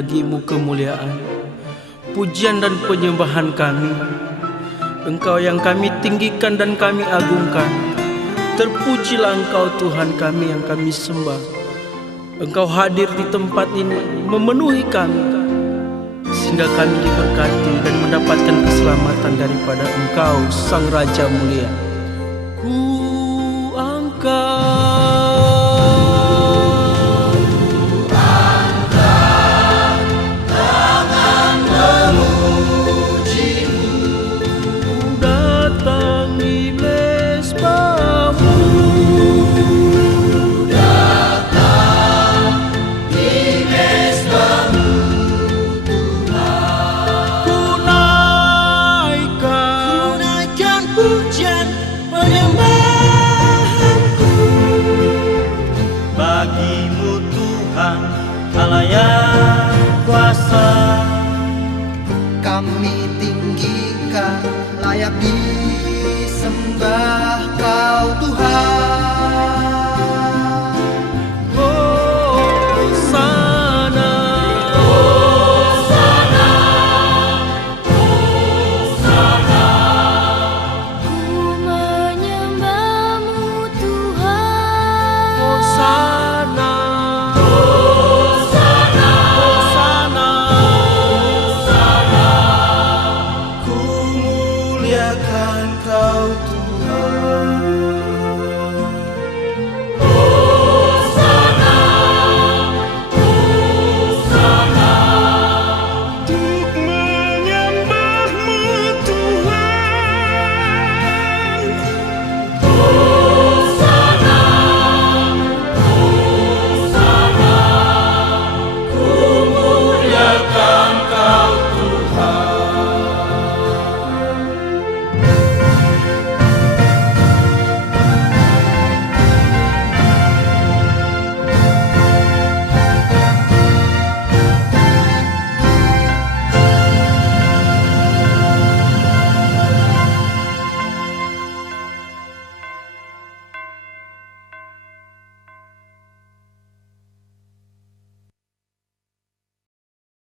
bagimu kemuliaan, pujian dan penyembahan kami. Engkau yang kami tinggikan dan kami agungkan. Terpujilah Engkau Tuhan kami yang kami sembah. Engkau hadir di tempat ini memenuhi kami, sehingga kami diberkati dan mendapatkan keselamatan daripada Engkau Sang Raja mulia. Ku angkat tangan memujimu, datang di mezbahmu, datang di mezbahmu Tuhan. Ku naikkan pujian penyembahanku Bagimu Tuhan Allah yang kuasa, kami tinggikan, layak disembah Kau Tuhan. Hosana, Ku menyembahmu Tuhan. Hosana, Hosana, ku muliakan Kau Tuhan.